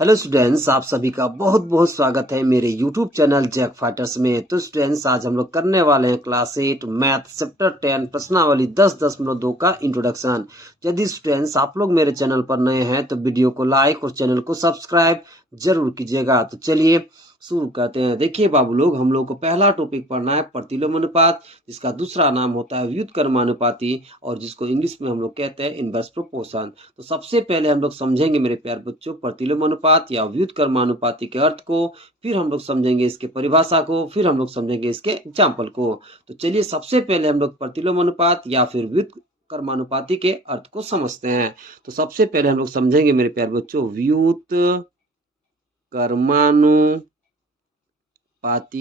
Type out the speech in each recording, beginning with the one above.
Hello students, आप सभी का बहुत बहुत स्वागत है मेरे यूट्यूब चैनल जैक फाइटर्स में। तो स्टूडेंट्स, आज हम लोग करने वाले हैं क्लास 8 मैथ चैप्टर 10 प्रश्नावली 10.2 का इंट्रोडक्शन। यदि स्टूडेंट्स आप लोग मेरे चैनल पर नए हैं तो वीडियो को लाइक और चैनल को सब्सक्राइब जरूर कीजिएगा। तो चलिए शुरू करते हैं। देखिए बाबू लोग, हम लोग को पहला टॉपिक पढ़ना है प्रतिलोम अनुपात, जिसका दूसरा नाम होता है व्युत्क्रमानुपाती और जिसको इंग्लिश में हम लोग कहते हैं इनवर्स प्रोपोर्शन। तो सबसे पहले हम लोग समझेंगे मेरे प्यारे बच्चों प्रतिलोम अनुपात या व्युत्क्रमानुपाती के अर्थ को, फिर हम लोग समझेंगे इसके परिभाषा को, फिर हम लोग समझेंगे इसके एग्जाम्पल को। तो चलिए सबसे पहले हम लोग प्रतिलोम अनुपात या फिर व्युत्क्रमानुपाती के अर्थ को समझते हैं। तो सबसे पहले हम लोग समझेंगे मेरे प्यारे बच्चों व्युत्क्रमानुपाती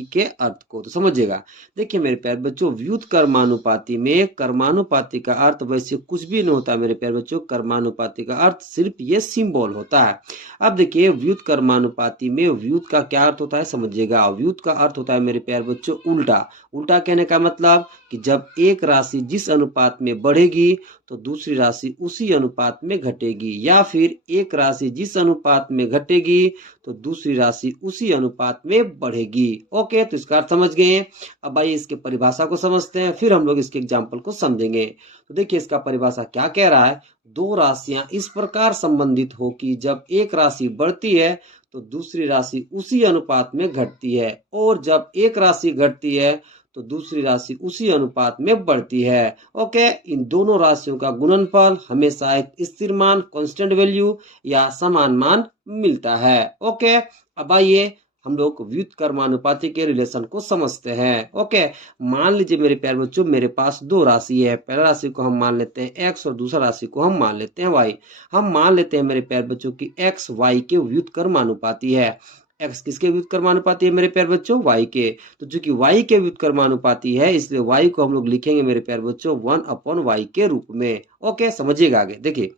के अर्थ को। तो समझिएगा, देखिए मेरे प्यारे बच्चों, व्युत्क्रमानुपाती में कर्मानुपाती का अर्थ वैसे कुछ भी नहीं होता मेरे प्यारे बच्चों। कर्मानुपाती का अर्थ सिर्फ ये सिंबल होता है। अब देखिए व्युत्क्रमानुपाती में व्युत का क्या अर्थ होता है समझिएगा। व्युत का अर्थ होता है मेरे प्यारे बच्चों उल्टा। उल्टा कहने का मतलब कि जब एक राशि जिस अनुपात में बढ़ेगी तो दूसरी राशि उसी अनुपात में घटेगी, या फिर एक राशि जिस अनुपात में घटेगी तो दूसरी राशि उसी अनुपात में बढ़ेगी। ओके, तो इसका अर्थ समझ गए। अब आइए इसके परिभाषा को समझते हैं, फिर हम लोग इसके एग्जाम्पल को समझेंगे। तो देखिए इसका परिभाषा क्या कह रहा है। दो राशियां इस प्रकार संबंधित हो कि जब एक राशि बढ़ती है तो दूसरी राशि उसी अनुपात में घटती है, और जब एक राशि घटती है तो दूसरी राशि उसी अनुपात में बढ़ती है। ओके, इन दोनों राशियों का गुणनफल हमेशा एक स्थिर मान कांस्टेंट वैल्यू या समान मान मिलता है। ओके, अब आइए हम लोग व्युत्क्रमानुपाती के रिलेशन को समझते हैं। ओके, मान लीजिए मेरे प्यारे बच्चों, मेरे पास दो राशि है। पहला राशि को हम मान लेते हैं x और दूसरा राशि को हम मान लेते हैं y। हम मान लेते हैं मेरे प्यारे बच्चों की x y के व्युत्क्रमानुपाती है। x किसके व्युत्क्रमानुपाती है मेरे प्यारे बच्चों? y के। तो चूंकि y के व्युत्क्रमानुपाती है इसलिए y को हम लोग लिखेंगे मेरे प्यारे बच्चों 1/y के रूप में। ओके, समझिएगा आगे। देखिए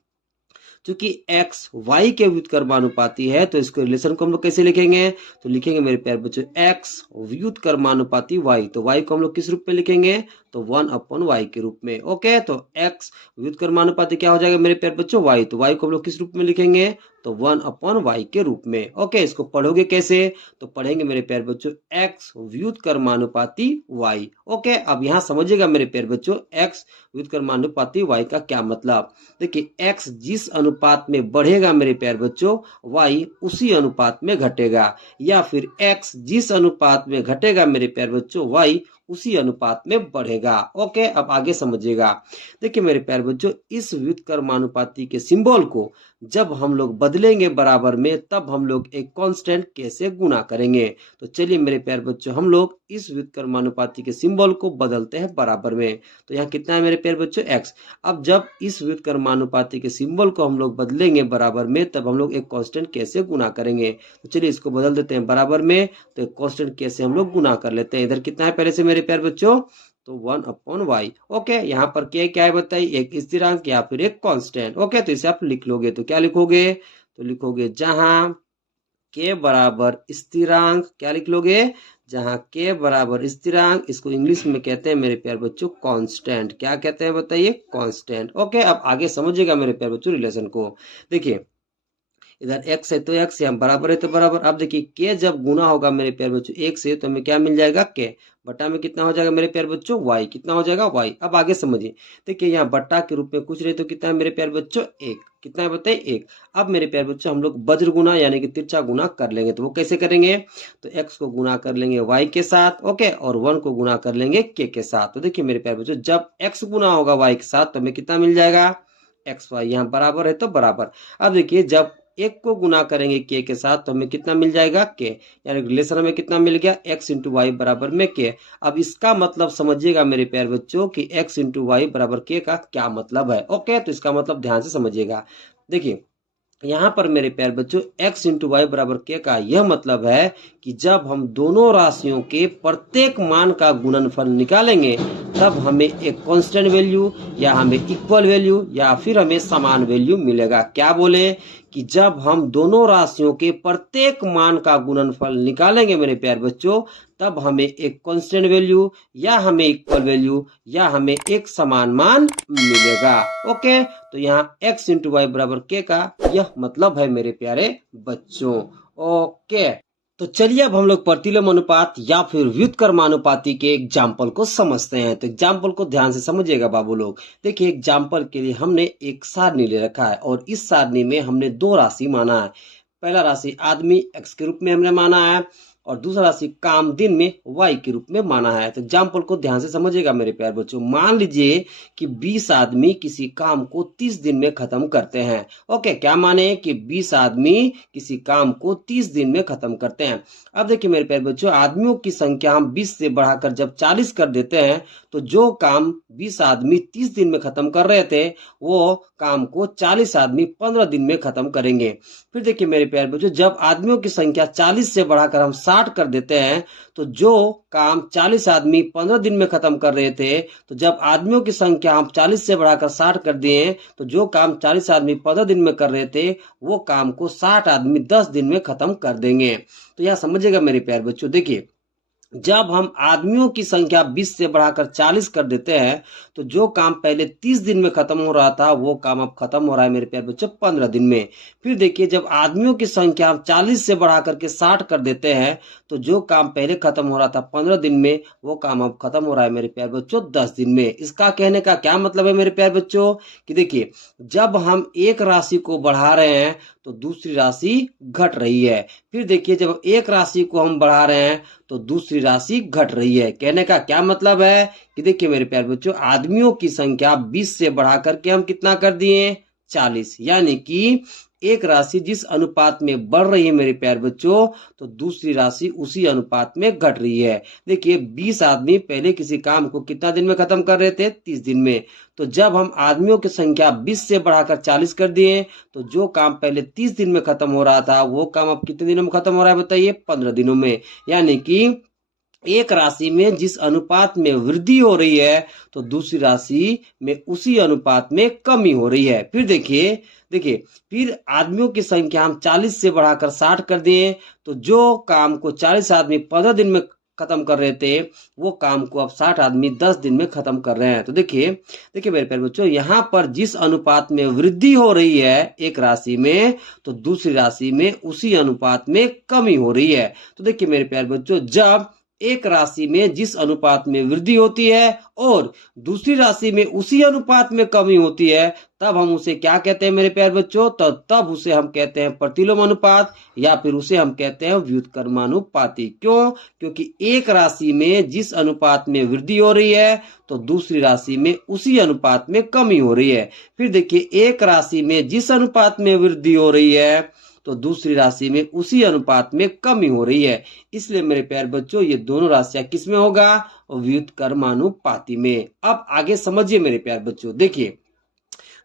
चूंकि x y के व्युत्क्रमानुपाती है तो इसको रिलेशन को हम लोग कैसे लिखेंगे? तो लिखेंगे मेरे प्यारे बच्चों x व्युत्क्रमानुपाती y। तो y को हम लोग किस रूप में लिखेंगे? तो 1/y के रूप में। ओके, तो x व्युत्क्रमानुपाती क्या हो जाएगा मेरे प्यारे बच्चों? y। तो y को हम लोग किस रूप में लिखेंगे? तो 1/y के रूप में। ओके, इसको पढ़ोगे कैसे? तो पढ़ेंगे मेरे प्यारे बच्चों x व्युत्क्रमानुपाती y। ओके, अब यहाँ समझिएगा मेरे प्यारे बच्चों x व्युत्क्रमानुपाती y का क्या मतलब। देखिए x जिस अनुपात में बढ़ेगा मेरे प्यारे बच्चों, y उसी अनुपात में घटेगा, या फिर x जिस अनुपात में घटेगा मेरे प्यारे बच्चों, y उसी अनुपात में बढ़ेगा। ओके, अब आगे समझिएगा। देखिए मेरे प्यारे बच्चों, इस व्युत्क्रमानुपाती के सिंबल को जब हम लोग बदलेंगे बराबर में तब हम लोग एक कांस्टेंट कैसे गुना करेंगे। तो चलिए मेरे प्यारे बच्चों, हम लोग इस व्युत्क्रमानुपाती के सिंबल को बदलते हैं बराबर में। तो यहाँ कितना है मेरे प्यारे बच्चों? x। अब जब इस व्युत्क्रमानुपाती के सिंबल को हम लोग बदलेंगे बराबर में तब हम लोग एक कांस्टेंट कैसे गुना करेंगे। तो चलिए इसको बदल देते हैं बराबर में। तो एक कांस्टेंट कैसे हम लोग गुना कर लेते हैं। इधर कितना है पहले से मेरे प्यारे बच्चों? तो 1/y। ओके, यहाँ पर क्या है बताइए? एक स्थिरांक या फिर एक कांस्टेंट। ओके, तो इसे आप लिख लोगे तो क्या लिखोगे? तो लिखोगे जहां k बराबर स्थिरांक। क्या लिख लोगे? जहां k बराबर स्थिरांक, इसको इंग्लिश में कहते हैं मेरे प्यारे बच्चों कांस्टेंट। क्या कहते हैं बताइए? कांस्टेंट। ओके, अब आगे समझिएगा मेरे प्यारे बच्चों रिलेशन को। देखिए इधर x है तो x, यहाँ बराबर है तो बराबर। अब देखिए k जब गुना होगा मेरे प्यारे बच्चों 1 से तो हमें क्या मिल जाएगा? k बटा में कितना हो जाएगा मेरे प्यारे बच्चों? y। कितना हो जाएगा? y। अब आगे समझिए, देखिए यहाँ बट्टा के रूप में कुछ रहे तो कितना है मेरे प्यारे बच्चों? 1। कितना है बताइए? 1। अब मेरे प्यारे बच्चों हम लोग वज्र गुना यानी कि तिरछा गुना कर लेंगे। तो वो कैसे करेंगे? तो x को गुना कर लेंगे y के साथ, ओके, और 1 को गुना कर लेंगे k के साथ। तो देखिए मेरे प्यारे बच्चों, जब x गुना होगा y के साथ तो हमें कितना मिल जाएगा? xy। यहाँ बराबर है तो बराबर। अब देखिए जब एक को गुना करेंगे k के साथ तो हमें कितना मिल जाएगा? k। यानी रिलेशन में कितना मिल गया? x इंटू वाई बराबर में k। अब इसका मतलब समझिएगा मेरे प्यारे बच्चों कि x इंटू वाई बराबर k का क्या मतलब है। ओके, तो इसका मतलब ध्यान से समझिएगा। देखिए यहाँ पर मेरे प्यारे बच्चों x इंटू वाई बराबर k का यह मतलब है कि जब हम दोनों राशियों के प्रत्येक मान का गुणनफल निकालेंगे तब हमें एक कांस्टेंट वैल्यू या हमें इक्वल वैल्यू या फिर हमें समान वैल्यू मिलेगा। क्या बोले कि जब हम दोनों राशियों के प्रत्येक मान का गुणनफल निकालेंगे मेरे प्यारे बच्चों, तब हमें एक कांस्टेंट वैल्यू या हमें इक्वल वैल्यू या हमें एक समान मान मिलेगा। ओके, तो यहाँ x इंटू वाई बराबर k का यह मतलब है मेरे प्यारे बच्चों। ओके, तो चलिए अब हम लोग प्रतिलोम अनुपात या फिर व्युत्क्रमानुपाती के एग्जाम्पल को समझते हैं। तो एग्जाम्पल को ध्यान से समझिएगा बाबू लोग। देखिए, एग्जाम्पल के लिए हमने एक सारणी ले रखा है और इस सारणी में हमने दो राशि माना है। पहला राशि आदमी x के रूप में हमने माना है और दूसरा राशि काम दिन में y के रूप में माना है। तो एग्जाम्पल को ध्यान से समझिएगा मेरे प्यारे बच्चों। मान लीजिए कि 20 आदमी किसी काम को 30 दिन में खत्म करते हैं। ओके, क्या माने कि 20 आदमी किसी काम को 30 दिन में खत्म करते हैं। अब देखिए मेरे प्यारे बच्चों, आदमियों की संख्या हम 20 से बढ़ाकर जब 40 कर देते हैं तो जो काम 20 आदमी 30 दिन में खत्म कर रहे थे वो काम को 40 आदमी 15 दिन में खत्म करेंगे। फिर देखिए मेरे प्यारे बच्चों, जब आदमियों की संख्या 40 से बढ़ाकर हम 60 कर देते हैं तो जो काम 40 आदमी 15 दिन में खत्म कर रहे थे, तो जब आदमियों की संख्या हम 40 से बढ़ाकर 60 कर दिए तो जो काम 40 आदमी 15 दिन में कर रहे थे वो काम को 60 आदमी 10 दिन में खत्म कर देंगे। तो यह समझिएगा मेरे प्यारे बच्चों। देखिए, जब हम आदमियों की संख्या 20 से बढ़ाकर 40 कर देते हैं तो जो काम पहले 30 दिन में खत्म हो रहा था वो काम अब खत्म हो रहा है मेरे प्यारे बच्चों 15 दिन में। फिर देखिए, जब आदमियों की संख्या हम 40 से बढ़ाकर के 60 कर देते हैं तो जो काम पहले खत्म हो रहा था 15 दिन में वो काम अब खत्म हो रहा है मेरे प्यारे बच्चों 10 दिन में। इसका कहने का क्या मतलब है मेरे प्यारे बच्चों कि देखिए, जब हम एक राशि को बढ़ा रहे हैं तो दूसरी राशि घट रही है। फिर देखिए, जब एक राशि को हम बढ़ा रहे हैं तो दूसरी राशि घट रही है। कहने का क्या मतलब है कि देखिए मेरे प्यारे बच्चों, आदमियों की संख्या 20 से बढ़ा करके हम कितना कर दिए 40, यानी कि एक राशि जिस अनुपात में बढ़ रही है मेरे प्यारे बच्चों तो दूसरी राशि उसी अनुपात में घट रही है। देखिए, 20 आदमी पहले किसी काम को कितना दिन में खत्म कर रहे थे 30 दिन में, तो जब हम आदमियों की संख्या 20 से बढ़ाकर 40 कर दिए तो जो काम पहले 30 दिन में खत्म हो रहा था वो काम अब कितने दिनों में खत्म हो रहा है बताइए 15 दिनों में। यानी कि एक राशि में जिस अनुपात में वृद्धि हो रही है तो दूसरी राशि में उसी अनुपात में कमी हो रही है। फिर देखिए फिर आदमियों की संख्या हम 40 से बढ़ाकर 60 कर दिए तो जो काम को 40 आदमी 15 दिन में खत्म कर रहे थे वो काम को अब 60 आदमी 10 दिन में खत्म कर रहे हैं। तो देखिए मेरे प्यारे बच्चों, यहाँ पर जिस अनुपात में वृद्धि हो रही है एक राशि में तो दूसरी राशि में उसी अनुपात में कमी हो रही है। तो देखिए मेरे प्यारे बच्चों, जब एक राशि में जिस अनुपात में वृद्धि होती है और दूसरी राशि में उसी अनुपात में कमी होती है तब हम उसे क्या कहते हैं मेरे प्यारे बच्चों, तो तब उसे हम कहते हैं प्रतिलोम अनुपात या फिर उसे हम कहते हैं व्युत्क्रमानुपाती। क्यों? क्योंकि एक राशि में जिस अनुपात में वृद्धि हो रही है तो दूसरी राशि में उसी अनुपात में कमी हो रही है। फिर देखिए, एक राशि में जिस अनुपात में वृद्धि हो रही है तो दूसरी राशि में उसी अनुपात में कमी हो रही है। इसलिए मेरे प्यारे बच्चों, ये दोनों राशियां किस में होगा? व्युत्क्रमानुपाती में। अब आगे समझिए मेरे प्यारे बच्चों। देखिए,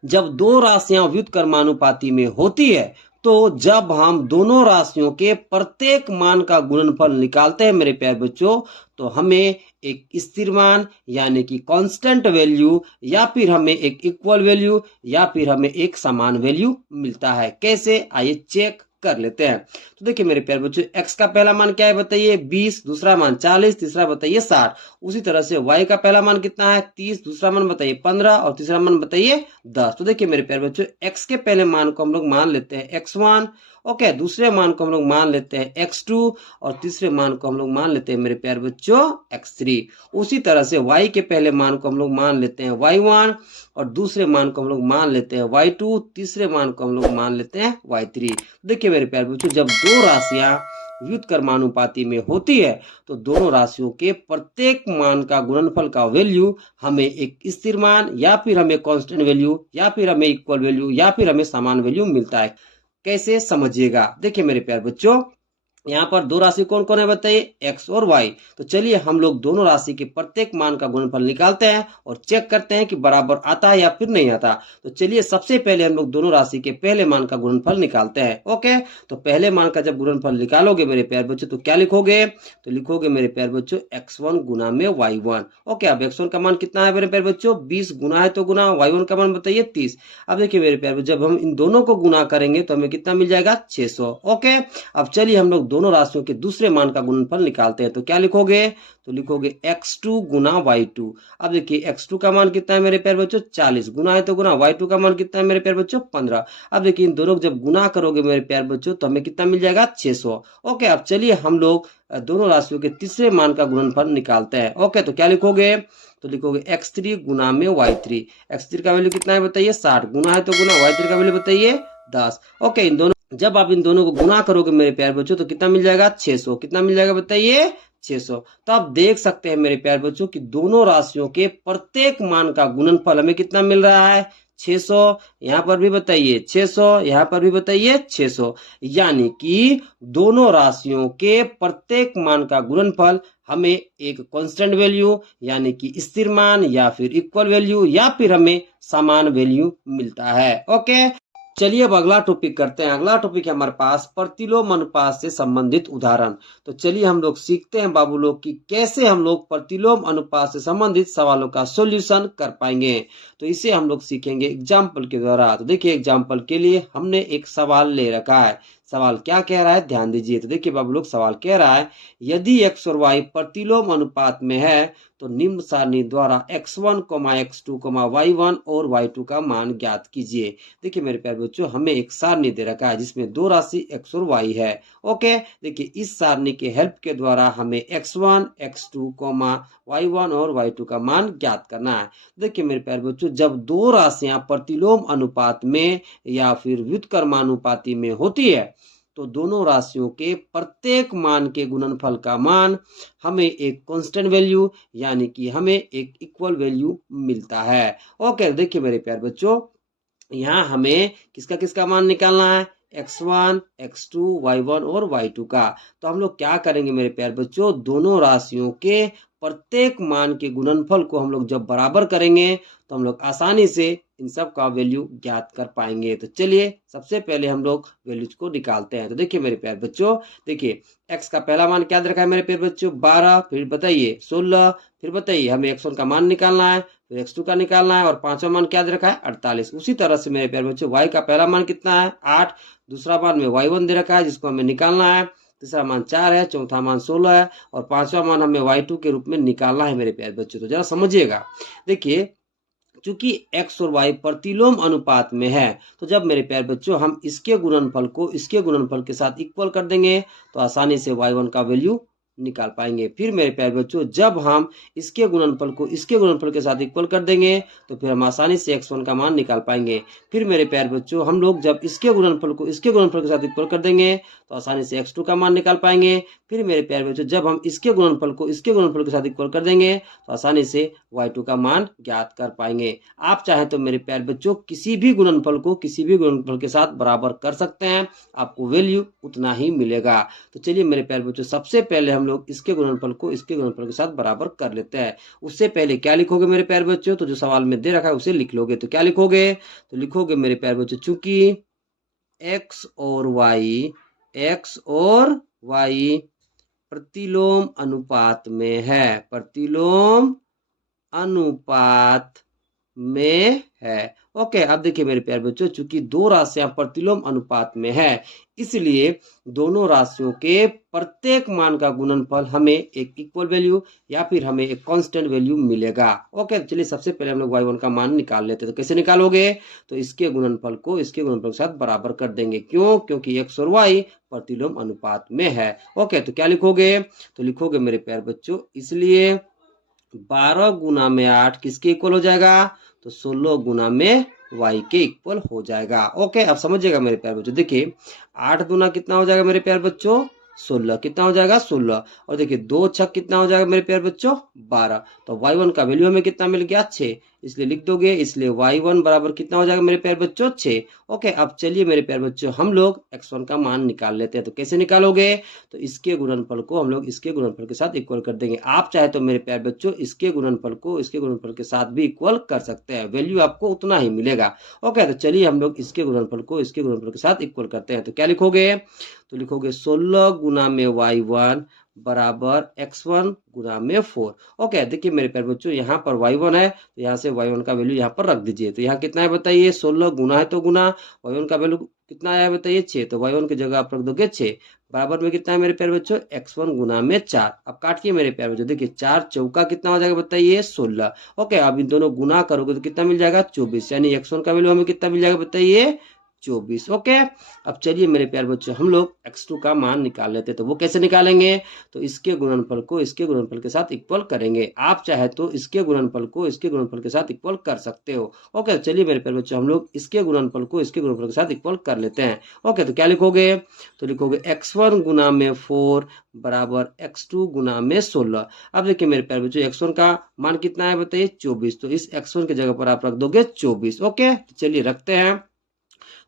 जब दो राशियां व्युत्क्रमानुपाती में होती है तो जब हम दोनों राशियों के प्रत्येक मान का गुणनफल निकालते हैं मेरे प्यारे बच्चों तो हमें एक स्थिर मान यानी कि कांस्टेंट वैल्यू या फिर हमें एक इक्वल वैल्यू या फिर हमें एक समान वैल्यू मिलता है। कैसे? आइए चेक कर लेते हैं। तो देखिए मेरे प्यारे बच्चों, x का पहला मान क्या है बताइए 20, दूसरा मान 40, तीसरा बताइए 60। उसी तरह से y का पहला मान कितना है 30, दूसरा मान बताइए 15 और तीसरा मान बताइए 10। तो देखिए मेरे प्यारे बच्चों, x के पहले मान को हम लोग मान लेते हैं x1, ओके, दूसरे मान को हम लोग मान लेते हैं x2 और तीसरे मान को हम लोग मान लेते हैं मेरे प्यारे बच्चों x3। उसी तरह से y के पहले मान को हम लोग मान लेते हैं y1 और दूसरे मान को हम लोग मान लेते हैं y2, तीसरे मान को हम लोग मान लेते हैं y3। देखिए मेरे प्यारे बच्चों, जब दो राशियां व्युत्क्रमानुपाती में होती है तो दोनों राशियों के प्रत्येक मान का गुणनफल का वैल्यू हमें एक स्थिर मान या फिर हमें कांस्टेंट वैल्यू या फिर हमें इक्वल वैल्यू या फिर हमें समान वैल्यू मिलता है। कैसे? समझिएगा। देखिए मेरे प्यारे बच्चों, यहाँ पर दो राशि कौन कौन है बताइए, x और y। तो चलिए हम लोग दोनों राशि के प्रत्येक मान का गुणनफल निकालते हैं और चेक करते हैं कि बराबर आता है या फिर नहीं आता। तो चलिए सबसे पहले हम लोग दोनों राशि के पहले मान का गुणनफल निकालते हैं। ओके, तो पहले मान का जब गुणनफल निकालोगे मेरे प्यारे बच्चों तो क्या लिखोगे, तो लिखोगे मेरे प्यारे बच्चों x1 गुना में y1। ओके, अब x1 का मान कितना है मेरे प्यारे बच्चों, 20 गुना है तो गुना, y1 का मान बताइए 30। अब देखिए मेरे प्यारे बच्चों, जब हम इन दोनों को गुना करेंगे तो हमें कितना मिल जाएगा, 600। ओके, अब चलिए हम लोग दोनों राशियों के दूसरे मान का गुणनफल निकालते हैं। तो क्या लिखोगे, तो लिखोगे x2 गुना y2। अब देखिए x2 का मान कितना है मेरे प्यारे बच्चों, 40 गुना है तो गुना, y2 का मान कितना है मेरे प्यारे बच्चों, 15। अब देखिए इन दोनों को जब गुना करोगे मेरे प्यारे बच्चों तो हमें कितना मिल जाएगा, 600। ओके, अब चलिए हम लोग दोनों राशियों के तीसरे मान का गुणनफल निकालते हैं। ओके, तो क्या लिखोगे, तो लिखोगे x3 गुना में y3। x3 का वैल्यू कितना है बताइए, 60 गुना है तो गुना, y3 का वैल्यू बताइए 10। ओके, इन दोनों जब आप इन दोनों को गुना करोगे मेरे प्यारे बच्चों तो कितना मिल जाएगा, 600। कितना मिल जाएगा बताइए, 600। तो आप देख सकते हैं मेरे प्यारे बच्चों कि दोनों राशियों के प्रत्येक मान का गुणनफल हमें कितना मिल रहा है, 600। यहाँ पर भी बताइए 600, यहाँ पर भी बताइए 600। यानी कि दोनों राशियों के प्रत्येक मान का गुणनफल हमें एक कांस्टेंट वैल्यू यानी कि स्थिर मान या फिर इक्वल वैल्यू या फिर हमें समान वैल्यू मिलता है। ओके, चलिए अब अगला टॉपिक करते हैं। अगला टॉपिक है हमारे पास प्रतिलोम अनुपात से संबंधित उदाहरण। तो चलिए हम लोग सीखते हैं बाबू लोग कि कैसे हम लोग प्रतिलोम अनुपात से संबंधित सवालों का सॉल्यूशन कर पाएंगे। तो इसे हम लोग सीखेंगे एग्जाम्पल के द्वारा। तो देखिए एग्जाम्पल के लिए हमने एक सवाल ले रखा है। सवाल क्या कह रहा है, ध्यान दीजिए। तो देखिए बाबू लोग सवाल कह रहा है, यदि x और y प्रतिलोम अनुपात में है तो निम्न सारणी द्वारा x1, x2, y1 और y2 का मान ज्ञात कीजिए। देखिए मेरे प्यारे बच्चों, हमें एक सारणी दे रखा है जिसमें दो राशि x और y है। ओके, देखिए इस सारणी के हेल्प के द्वारा हमें x1, x2, y1 और y2 का मान ज्ञात करना है। देखिए मेरे प्यारे बच्चों, जब दो राशियां प्रतिलोम अनुपात में या फिर व्युत्क्रमानुपाती में होती है तो दोनों राशियों के प्रत्येक मान के गुणनफल का मान हमें एक कांस्टेंट वैल्यू यानी कि हमें एक इक्वल वैल्यू मिलता है। ओके, देखिए मेरे प्यारे बच्चों, यहाँ हमें किसका किसका मान निकालना है, x1, x2, y1 और y2 का। तो हम लोग क्या करेंगे मेरे प्यारे बच्चों, दोनों राशियों के प्रत्येक मान के गुणनफल को हम लोग जब बराबर करेंगे तो हम लोग आसानी से इन सब का वैल्यू ज्ञात कर पाएंगे। तो चलिए सबसे पहले हम लोग वैल्यूज को निकालते हैं। तो देखिए मेरे प्यारे बच्चों, देखिए x का पहला मान क्या दे रखा है मेरे प्यारे बच्चों, 12, फिर बताइए 16, फिर बताइए हमें x1 का मान निकालना है, फिर x2 का निकालना है और पांचवा मान क्या दे रखा है, 48। उसी तरह से मेरे प्यारे बच्चों y का पहला मान कितना है, 8, दूसरा मान में y1 दे रखा है जिसको हमें निकालना है, तीसरा मान 4 है, चौथा मान 16 है और पांचवा मान हमें y2 के रूप में निकालना है मेरे प्यारे बच्चों। तो जरा समझिएगा, देखिए चूंकि x और y प्रतिलोम अनुपात में है तो जब मेरे प्यारे बच्चों हम इसके गुणनफल को इसके गुणनफल के साथ इक्वल कर देंगे तो आसानी से y1 का वैल्यू निकाल पाएंगे। फिर मेरे प्यारे बच्चों, जब हम इसके गुणनफल को इसके गुणनफल के साथ इक्वल कर देंगे तो फिर हम आसानी से x1 का मान निकाल पाएंगे। फिर मेरे प्यारे बच्चों, हम लोग जब इसके गुणनफल को इसके गुणनफल के साथ इक्वल कर देंगे तो आसानी से x2 का मान निकाल पाएंगे। फिर मेरे प्यारे बच्चों, जब हम इसके गुणनफल को इसके गुणनफल के साथ इक्वल कर देंगे तो आसानी से y2 का मान ज्ञात कर पाएंगे। आप चाहे तो मेरे प्यारे बच्चों किसी भी गुणनफल को किसी भी गुणनफल के साथ बराबर कर सकते हैं, आपको वैल्यू उतना ही मिलेगा। तो चलिए मेरे प्यारे बच्चों, सबसे पहले हम लोग इसके गुणनफल को इसके गुणनफल के साथ बराबर कर लेते हैं। उससे पहले क्या लिखोगे मेरे प्यारे बच्चों, तो जो सवाल में दे रखा है उसे लिख लोगे। तो क्या लिखोगे, तो लिखोगे मेरे प्यारे बच्चों, चूंकि x और y प्रतिलोम अनुपात में है, प्रतिलोम अनुपात में है। ओके, अब देखिए मेरे प्यारे बच्चों, चूंकि दो राशियां प्रतिलोम अनुपात में है इसलिए दोनों राशियों के प्रत्येक मान का गुणनफल हमें एक इक्वल वैल्यू या फिर हमें एक कांस्टेंट वैल्यू मिलेगा। ओके, चलिए सबसे पहले हम लोग y1 का मान निकाल लेते हैं। तो कैसे निकालोगे, तो इसके गुणनफल को इसके गुणनफल के साथ बराबर कर देंगे। क्यों, क्योंकि x और y प्रतिलोम अनुपात में है। ओके, तो क्या लिखोगे, तो लिखोगे मेरे प्यारे बच्चों, इसलिए 12 गुना में 8 किसके इक्वल हो जाएगा, तो 16 गुना में y के इक्वल हो जाएगा। ओके, अब समझिएगा मेरे प्यारे बच्चों, देखिए 8 गुना कितना हो जाएगा मेरे प्यारे बच्चों, 16, कितना हो जाएगा 16। और देखिए 2 छक कितना हो जाएगा मेरे प्यारे बच्चों 12। तो y1 का वैल्यू हमें कितना मिल गया 6, इसलिए लिख दोगे, इसलिए y1 बराबर कितना हो जाएगा मेरे प्यारे बच्चों 6। ओके, अब चलिए मेरे प्यारे बच्चों हम लोग x1 का मान निकाल लेते हैं। तो कैसे निकालोगे, तो इसके गुणनफल को हम लोग इसके गुणनफल के साथ इक्वल कर देंगे। आप चाहे तो मेरे प्यारे बच्चों इसके गुणनफल को इसके गुणनफल के साथ भी इक्वल कर सकते हैं, वैल्यू आपको उतना ही मिलेगा। ओके, तो चलिए हम लोग इसके गुणनफल को इसके गुणनफल के साथ इक्वल करते हैं। तो क्या लिखोगे, तो लिखोगे 16 गुना में y1 बराबर x1 गुना में 4। ओके, देखिए मेरे प्यारे बच्चों यहाँ पर y1 है, तो यहाँ से y1 का वैल्यू यहाँ पर रख दीजिए। तो यहाँ कितना है बताइए, 16 गुना है तो गुना, y1 का वैल्यू कितना आया बताइए 6, तो y1 की जगह आप रख दोगे 6। बराबर में कितना है मेरे प्यारे बच्चों, x1 गुना में 4। अब काटिए मेरे प्यारे बच्चों, देखिए 4 चौका कितना हो जाएगा बताइए 16। ओके, अब इन दोनों गुना करोगे तो कितना मिल जाएगा 24, यानी x1 का वैल्यू हमें कितना मिल जाएगा बताइए 24। ओके, अब चलिए मेरे प्यारे बच्चों हम लोग x2 का मान निकाल लेते हैं। तो वो कैसे निकालेंगे, तो इसके गुणनफल को इसके गुणनफल के साथ इक्वल करेंगे। आप चाहे तो इसके गुणनफल को इसके गुणनफल के साथ इक्वल कर सकते हो। ओके, चलिए मेरे प्यारे बच्चों हम लोग इसके गुणनफल को इसके गुणनफल के साथ इक्वल कर लेते हैं। ओके, तो क्या लिखोगे, तो लिखोगे x1 गुना में 4 बराबर x2 गुना में 16। अब देखिए मेरे प्यारे बच्चों x1 का मान कितना है बताइए 24, तो इस x1 की जगह पर आप रख दोगे 24। ओके, तो चलिए रखते हैं।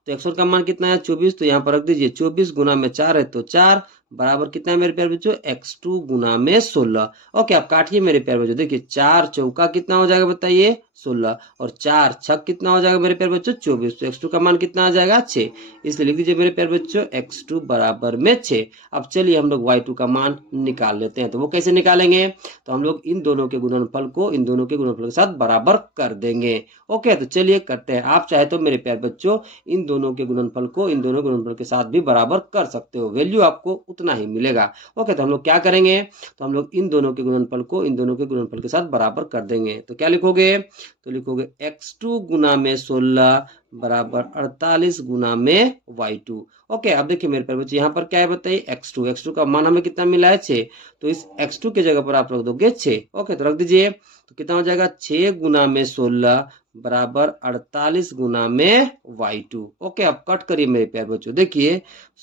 तो x1 का मान कितना है 24, तो यहाँ पर रख दीजिए 24 गुना में 4 है तो 4 बराबर कितना है मेरे प्यारे बच्चों x2 गुना में 16। ओके, आप काटिए मेरे प्यारे बच्चों, देखिए 4 चौका कितना हो जाएगा बताइए 16, और 4 छक कितना हो जाएगा मेरे प्यारे बच्चों 24। तो x2 का मान कितना आ जाएगा 6, इसलिए लिख दीजिए मेरे प्यारे बच्चों x2 बराबर में 6। अब चलिए हम लोग y2 का मान निकाल लेते हैं। तो वो कैसे निकालेंगे, तो हम लोग इन दोनों के गुणनफल को इन दोनों के गुणनफल के साथ बराबर कर देंगे। ओके, तो चलिए करते हैं। आप चाहे तो मेरे प्यारे बच्चों इन दोनों के गुणनफल को इन दोनों गुणनफल के साथ भी बराबर कर सकते हो, वैल्यू आपको उतना ही मिलेगा। ओके, तो हम लोग क्या करेंगे, तो हम लोग इन दोनों के गुणनफल को इन दोनों के गुणनफल के साथ बराबर कर देंगे। तो क्या लिखोगे, तो लिखोगे x2 गुना में 16 बराबर 48 गुना में y2। ओके, अब देखिए मेरे प्यारे बच्चे यहाँ पर क्या है बताइए x2 का मान हमें कितना मिला है 6, तो इस x2 की जगह पर आप रख दोगे 6। ओके, तो रख दीजिए, तो कितना हो जाएगा 6 गुना में 16 बराबर 48 गुना में y2। ओके, अब कट करिए मेरे प्यारे बच्चों, देखिए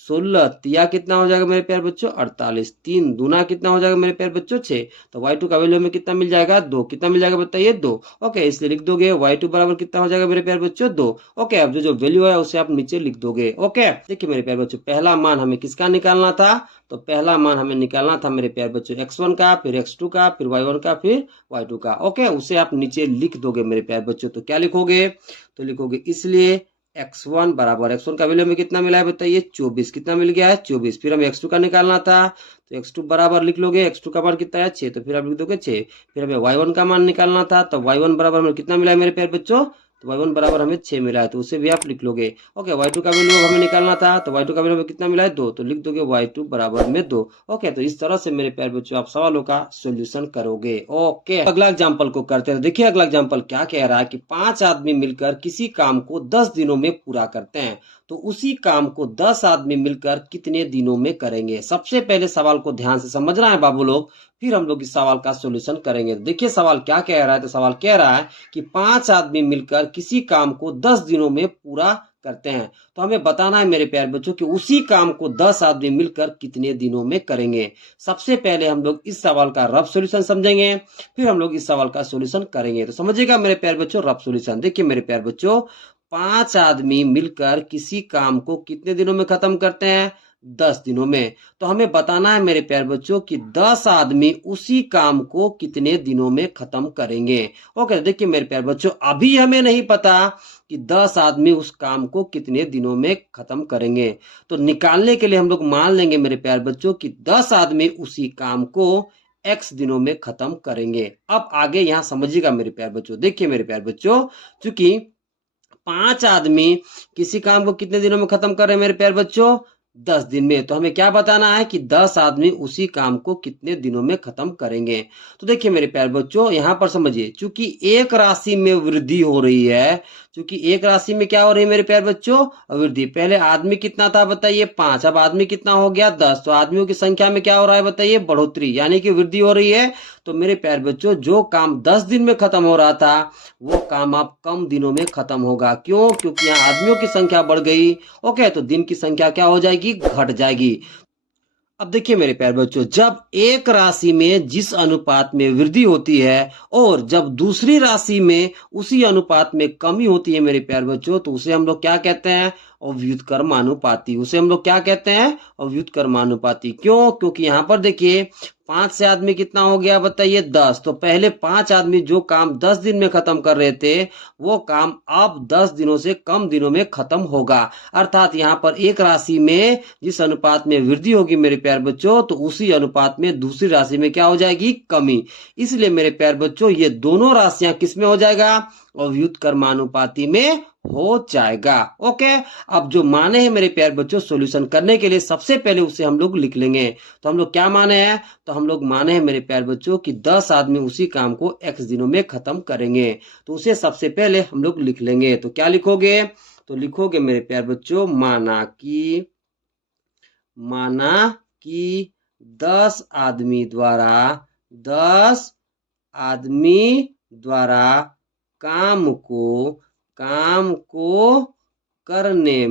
16 तिया कितना हो जाएगा मेरे प्यारे बच्चों 48, 3 दूना कितना हो जाएगा मेरे प्यारे बच्चों 6, तो y2 का वैल्यू हमें कितना मिल जाएगा 2, कितना मिल जाएगा बताइए 2। ओके, इसलिए लिख दोगे y2 बराबर कितना हो जाएगा मेरे प्यारे बच्चों 2। ओके, अब जो वैल्यू है उसे आप नीचे लिख दोगे। ओके, देखिए मेरे प्यारे बच्चों पहला मान हमें किसका निकालना था, तो पहला मान हमें निकालना था मेरे प्यारे बच्चों x1 का, फिर x2 का, फिर y1 का, फिर y2 का। ओके, उसे आप नीचे लिख दोगे मेरे प्यारे बच्चों। तो क्या लिखोगे, तो लिखोगे इसलिए x1 बराबर x1 का वैल्यू हमें कितना मिला है बताइए 24, कितना मिल गया है 24। फिर हमें x2 का निकालना था, तो x2 बराबर लिख लोगे, x2 का मान कितना है 6, तो फिर आप लिख दोगे 6। फिर हमें y1 का मान निकालना था, तो y1 बराबर हमें कितना मिला है मेरे प्यारे बच्चों, तो y1 बराबर हमें 6 मिला है, तो उसे भी आप लिख लोगे। ओके, y2 का वैल्यू हमें निकालना था, तो y2 का वैल्यू हमें कितना मिला है 2, तो लिख दोगे y2 बराबर में 2। ओके, तो इस तरह से मेरे प्यारे बच्चों आप सवालों का सॉल्यूशन करोगे। ओके, अगला एग्जांपल को करते हैं। देखिए अगला एग्जांपल क्या कह रहा है कि 5 आदमी मिलकर किसी काम को 10 दिनों में पूरा करते हैं, तो उसी काम को 10 आदमी मिलकर कितने दिनों में करेंगे। सबसे पहले सवाल को ध्यान से समझना है बाबू लोग, फिर हम लोग इस सवाल का सॉल्यूशन करेंगे। देखिए सवाल क्या कह रहा है, तो सवाल कह रहा है कि 5 आदमी मिलकर किसी काम को 10 दिनों में पूरा करते हैं, तो हमें बताना है मेरे प्यारे बच्चों कि उसी काम को 10 आदमी मिलकर कितने दिनों में करेंगे। सबसे पहले हम लोग इस सवाल का रफ सॉल्यूशन समझेंगे, फिर हम लोग इस सवाल का सॉल्यूशन करेंगे। तो समझिएगा मेरे प्यारे बच्चों रफ सॉल्यूशन। देखिए मेरे प्यारे बच्चों 5 आदमी मिलकर किसी काम को कितने दिनों में खत्म करते हैं, 10 दिनों में। तो हमें बताना है मेरे प्यारे बच्चों कि 10 आदमी उसी काम को कितने दिनों में खत्म करेंगे। ओके, देखिए मेरे प्यारे बच्चों अभी हमें नहीं पता कि 10 आदमी उस काम को कितने दिनों में खत्म करेंगे, तो निकालने के लिए हम लोग मान लेंगे मेरे प्यारे बच्चों कि 10 आदमी उसी काम को x दिनों में खत्म करेंगे। अब आगे यहाँ समझिएगा मेरे प्यारे बच्चों। देखिए मेरे प्यारे बच्चों, चूंकि 5 आदमी किसी काम को कितने दिनों में खत्म कर रहे हैं मेरे प्यारे बच्चों, 10 दिन में, तो हमें क्या बताना है कि 10 आदमी उसी काम को कितने दिनों में खत्म करेंगे। तो देखिए मेरे प्यारे बच्चों यहाँ पर समझिए, चूंकि एक राशि में वृद्धि हो रही है, चूंकि एक राशि में क्या हो रही है मेरे प्यारे बच्चों, वृद्धि। पहले आदमी कितना था बताइए 5, अब आदमी कितना हो गया 10, तो आदमियों की संख्या में क्या हो रहा है बताइए बढ़ोतरी, यानी कि वृद्धि हो रही है। तो मेरे प्यारे बच्चों जो काम 10 दिन में खत्म हो रहा था वो काम आप कम दिनों में खत्म होगा। क्यों, क्योंकि यहाँ आदमियों की संख्या बढ़ गई। ओके, तो दिन की संख्या क्या हो जाएगी, घट जाएगी। अब देखिए मेरे प्यारे बच्चों, जब एक राशि में जिस अनुपात में वृद्धि होती है और जब दूसरी राशि में उसी अनुपात में कमी होती है मेरे प्यारे बच्चों, तो उसे हम लोग क्या कहते हैं? अव्युत्क्रमानुपाती। उसे हम लोग क्या कहते हैं? अव्युत्क्रमानुपाती। क्यों? क्योंकि यहाँ पर देखिए 5 से आदमी कितना हो गया बताइए? 10। तो पहले 5 आदमी जो काम 10 दिन में खत्म कर रहे थे, वो काम अब 10 दिनों से कम दिनों में खत्म होगा। अर्थात यहाँ पर एक राशि में जिस अनुपात में वृद्धि होगी मेरे प्यारे बच्चों, तो उसी अनुपात में दूसरी राशि में क्या हो जाएगी? कमी। इसलिए मेरे प्यारे बच्चों, ये दोनों राशियां किस में हो जाएगा? अव्युत्क्रमानुपाती में हो जाएगा। ओके, अब जो माने हैं मेरे प्यारे बच्चों सॉल्यूशन करने के लिए, सबसे पहले उसे हम लोग लिख लेंगे। तो हम लोग क्या माने हैं? तो हम लोग माने हैं मेरे प्यारे बच्चों कि 10 आदमी उसी काम को x दिनों में खत्म करेंगे। तो उसे सबसे पहले हम लोग लिख लेंगे। तो क्या लिखोगे? तो लिखोगे मेरे प्यारे बच्चों, माना कि 10 आदमी द्वारा काम को करने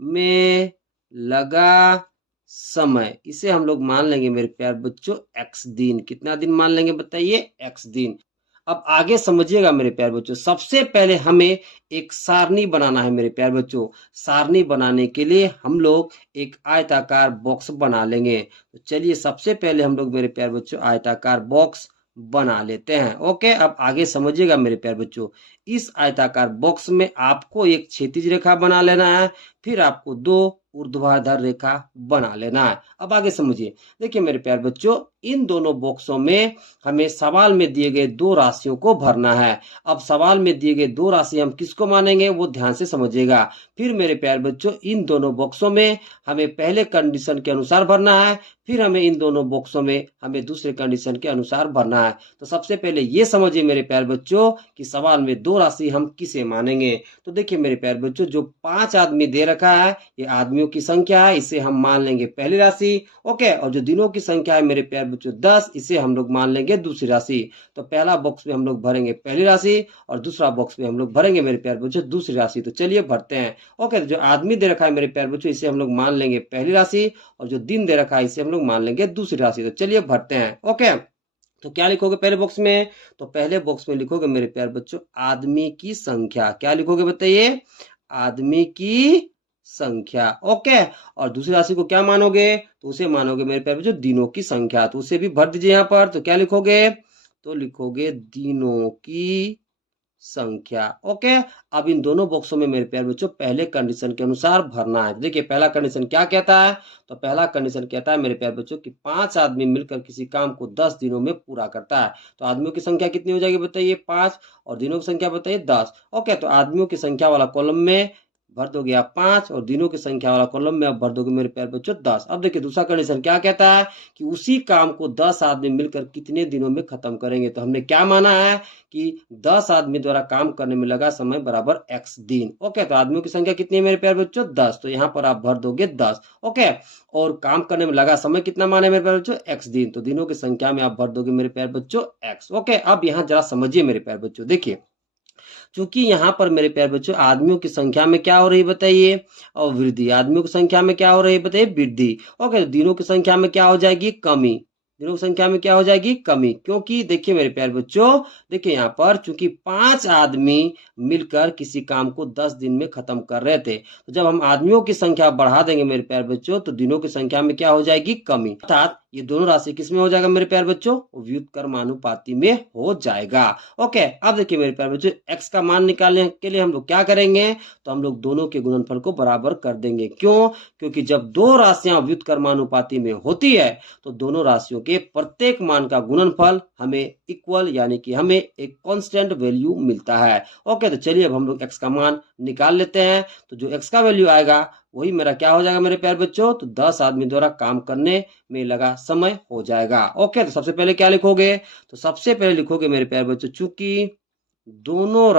में लगा समय, इसे हम लोग मान लेंगे मेरे प्यारे बच्चों x दिन। कितना दिन मान लेंगे बताइए? x दिन। अब आगे समझिएगा मेरे प्यारे बच्चों, सबसे पहले हमें एक सारणी बनाना है मेरे प्यारे बच्चों। सारणी बनाने के लिए हम लोग एक आयताकार बॉक्स बना लेंगे। तो चलिए सबसे पहले हम लोग मेरे प्यारे बच्चों आयताकार बॉक्स बना लेते हैं। ओके, अब आगे समझिएगा मेरे प्यारे बच्चों, इस आयताकार बॉक्स में आपको एक क्षैतिज रेखा बना लेना है, फिर आपको 2 ऊर्ध्वाधर रेखा बना लेना है। अब आगे समझिए, देखिए मेरे प्यारे बच्चों, इन दोनों बॉक्सों में हमें सवाल में दिए गए 2 राशियों को भरना है। अब सवाल में दिए गए 2 राशि हम किसको मानेंगे, वो ध्यान से समझिएगा। फिर मेरे प्यारे बच्चों, इन दोनों बॉक्सों में हमें पहले कंडीशन के अनुसार भरना है, फिर हमें इन दोनों बॉक्सों में हमें दूसरे कंडीशन के अनुसार भरना है। तो सबसे पहले ये समझिए मेरे प्यारे बच्चों कि सवाल में 2 राशि हम किसे मानेंगे। तो देखिए मेरे प्यारे बच्चों, जो 5 आदमी दे रखा है, ये आदमियों की संख्या है, इसे हम मान लेंगे पहली राशि। ओके, और जो दिनों की संख्या है मेरे प्यारे बच्चों 10, इसे हम लोग मान लेंगे दूसरी राशि। तो पहला बॉक्स में हम लोग भरेंगे पहली राशि और दूसरा बॉक्स में हम लोग भरेंगे मेरे प्यारे बच्चों दूसरी राशि। तो चलिए भरते हैं। ओके, तो जो आदमी दे रखा है मेरे प्यारे बच्चों, इसे हम लोग मान लेंगे पहली राशि और जो दिन दे रखा है इसे हम लोग मान लेंगे दूसरी राशि। तो चलिए भरते हैं। ओके, तो क्या लिखोगे पहले बॉक्स में? तो पहले बॉक्स में लिखोगे मेरे प्यारे बच्चों आदमी की संख्या। क्या लिखोगे बताइए? आदमी की संख्या। ओके, और दूसरी राशि को क्या मानोगे? तो उसे मानोगे मेरे प्यारे बच्चों दिनों की संख्या। तो उसे भी भर दीजिए यहाँ पर। तो क्या लिखोगे? तो लिखोगे दिनों की संख्या। ओके, अब इन दोनों बॉक्सों में मेरे प्यारे बच्चों पहले कंडीशन के अनुसार भरना है। देखिए पहला कंडीशन क्या कहता है? तो पहला कंडीशन कहता है मेरे प्यारे बच्चों कि 5 आदमी मिलकर किसी काम को 10 दिनों में पूरा करता है। तो आदमियों की संख्या कितनी हो जाएगी बताइए? 5, और दिनों की संख्या बताइए 10। ओके, तो आदमियों की संख्या वाला कॉलम में भर दोगे आप 5 और दिनों की संख्या वाला कॉलम में आप भर दोगे मेरे प्यारे बच्चों 10। अब देखिए दूसरा कंडीशन क्या कहता है कि उसी काम को 10 आदमी मिलकर कितने दिनों में खत्म करेंगे। तो हमने क्या माना है कि 10 आदमी द्वारा काम करने में लगा समय बराबर x दिन। ओके, तो आदमियों की संख्या कितनी है मेरे प्यारे बच्चों? 10। तो यहाँ पर आप भर दोगे 10। ओके, और काम करने में लगा समय कितना माने मेरे प्यारे बच्चों? x दिन। तो दिनों की संख्या में आप भर दोगे मेरे प्यारे बच्चों x। ओके, अब यहाँ जरा समझिए मेरे प्यारे बच्चों, देखिए चूंकि यहाँ पर मेरे प्यारे बच्चों आदमियों की संख्या में क्या हो रही बताइए? और वृद्धि। आदमियों की संख्या में क्या हो रही है बताइए? वृद्धि। ओके, तो दिनों की संख्या में क्या हो जाएगी? कमी। दिनों की संख्या में क्या हो जाएगी? कमी। क्योंकि देखिए मेरे प्यारे बच्चों, देखिए यहाँ पर चूंकि 5 आदमी मिलकर किसी काम को 10 दिन में खत्म कर रहे थे, तो जब हम आदमियों की संख्या बढ़ा देंगे मेरे प्यारे बच्चों, तो दिनों की संख्या में क्या हो जाएगी? कमी। अर्थात ये दोनों राशि किस में हो जाएगा मेरे प्यारे बच्चों? व्युत्क्रमानुपाती में हो जाएगा। ओके, अब देखिए मेरे प्यारे बच्चों x का मान निकालने के लिए हम लोग क्या करेंगे? तो हम लोग दोनों के गुणनफल को बराबर कर देंगे। क्यों? क्योंकि जब 2 राशियां व्युत्क्रमानुपाती में होती है तो दोनों राशियों के प्रत्येक मान का गुणनफल हमें इक्वल यानी कि हमें एक कांस्टेंट वैल्यू मिलता है। ओके, तो चलिए अब हम लोग x का मान निकाल लेते हैं। तो जो x का वैल्यू आएगा वही मेरा क्या हो जाएगा मेरे प्यारे बच्चों? तो 10 आदमी द्वारा काम करने में लगा समय हो जाएगा। ओके, तो सबसे पहले क्या लिखोगे? तो सबसे पहले लिखोगे मेरे प्यारे बच्चों चूंकि दोनों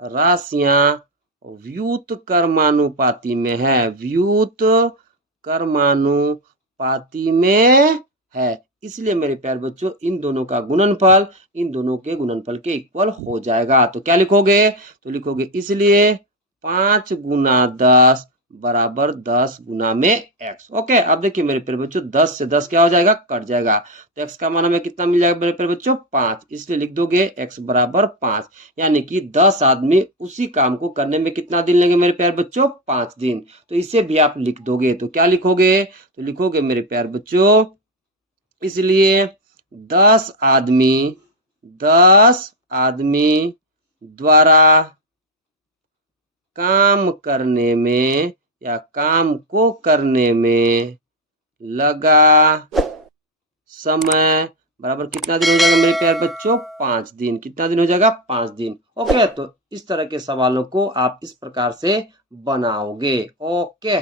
राशियां व्युत्क्रमानुपाती में है, व्युत्क्रमानुपाती में है, इसलिए मेरे प्यारे बच्चों इन दोनों का गुणनफल इन दोनों के गुणनफल के इक्वल हो जाएगा। तो क्या लिखोगे? तो लिखोगे इसलिए 5 गुना 10 बराबर 10 गुना में x। ओके, अब देखिए मेरे प्यारे बच्चों 10 से 10 क्या हो जाएगा, कट जाएगा, तो x का मान हमें कितना मिल जाएगा मेरे प्यारे बच्चों, 5। इसलिए लिख दोगे x बराबर 5, यानी कि 10 आदमी उसी काम को करने में कितना दिन लेंगे मेरे प्यारे बच्चों, 5 दिन। तो इसे भी आप लिख दोगे, तो क्या लिखोगे, तो लिखोगे मेरे प्यारे बच्चों, इसलिए 10 आदमी 10 आदमी द्वारा काम करने में या काम को करने में लगा समय बराबर कितना दिन हो जाएगा मेरे प्यारे बच्चों, 5 दिन। कितना दिन हो जाएगा, 5 दिन। ओके, तो इस तरह के सवालों को आप इस प्रकार से बनाओगे। ओके।